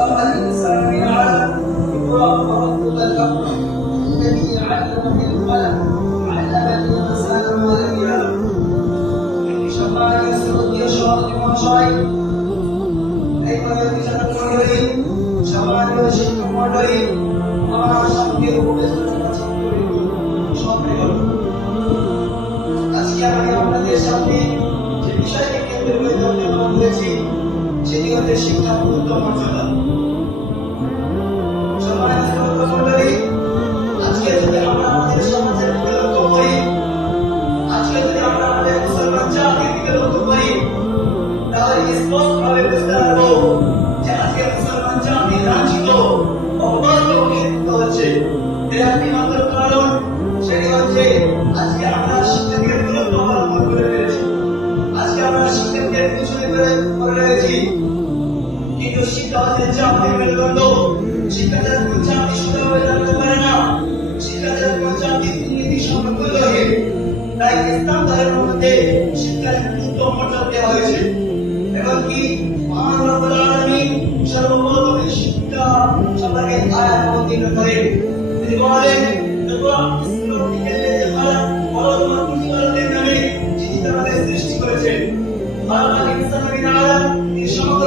خلق الإنسان من علم إبراهيم رب الخلق الذي علم بالقلم علم الإنسان ما لم يعلم شفاعة يسرد يشرد وشعيب أيضا يبتسم المعتدين شفاعة يشد المعتدين وما شفيره بالخلق شفيره আজকে আমি আপনাদের সামনে যে বিষয়টি কেন্দ্র করে ধরতে বলেছি সেটি হচ্ছে শিক্ষা গুরুত্ব মর্যাদা শিক্ষাবাদের চাকরি মেরুদণ্ড শিক্ষাচার বলছে আপনি সোজাভাবে জানতে পারে না। শিক্ষাচার বলছে আপনি দুর্নীতি সংরক্ষণ তাই ইসলাম তাদের মধ্যে শিক্ষার গুরুত্ব মর্যাদা দেওয়া হয়েছে। এখন কি মহানবী সর্বপ্রথমে শিক্ষা সবাইকে আয়াত অবতীর্ণ করে তিনি বলেন সৃষ্টি করেছেন সমগ্র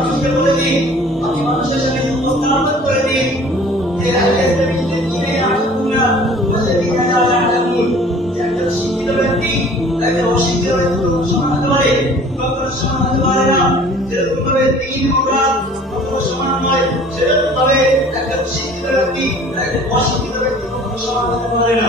মানুষকে বলে দিন আপনি মানুষের সাথে উপস্থাপন করে দিন। যে শিক্ষিত ব্যক্তি একজন অশিক্ষিত ব্যক্তি সমান হতে পারে কখনো সমান না যেরকম শিক্ষিত ব্যক্তি একজন অশিক্ষিত ব্যক্তি কখনো সমান হতে পারে না।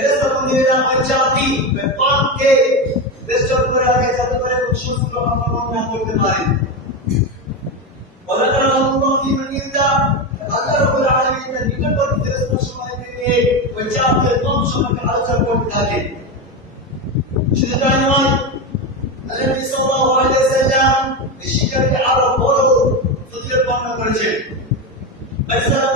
Rest of the Punjabi, Pepante, rest of the Raja, the Perushu from Namur the Mari. Palakarama, the Manita, Agar Raja, the Nikan, the rest of the Punjab, the Pumps of the Altar for Dali. Shidanaman, Alam Sola, Wale Salam, the Shikar, the Arab Boro, the Tirpana Virgin. Myself,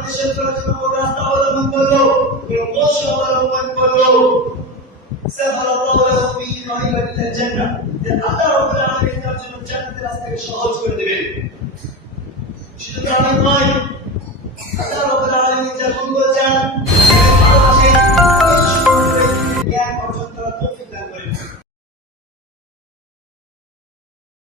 বাংলাদেশের জন্য রাস্তা অবলম্বন করল, কেউ কৌশল অবলম্বন করল। সহজ করে দেবেন। শুধু তারা নয় আল্লাহ রবুল আলমী যখন বলছেন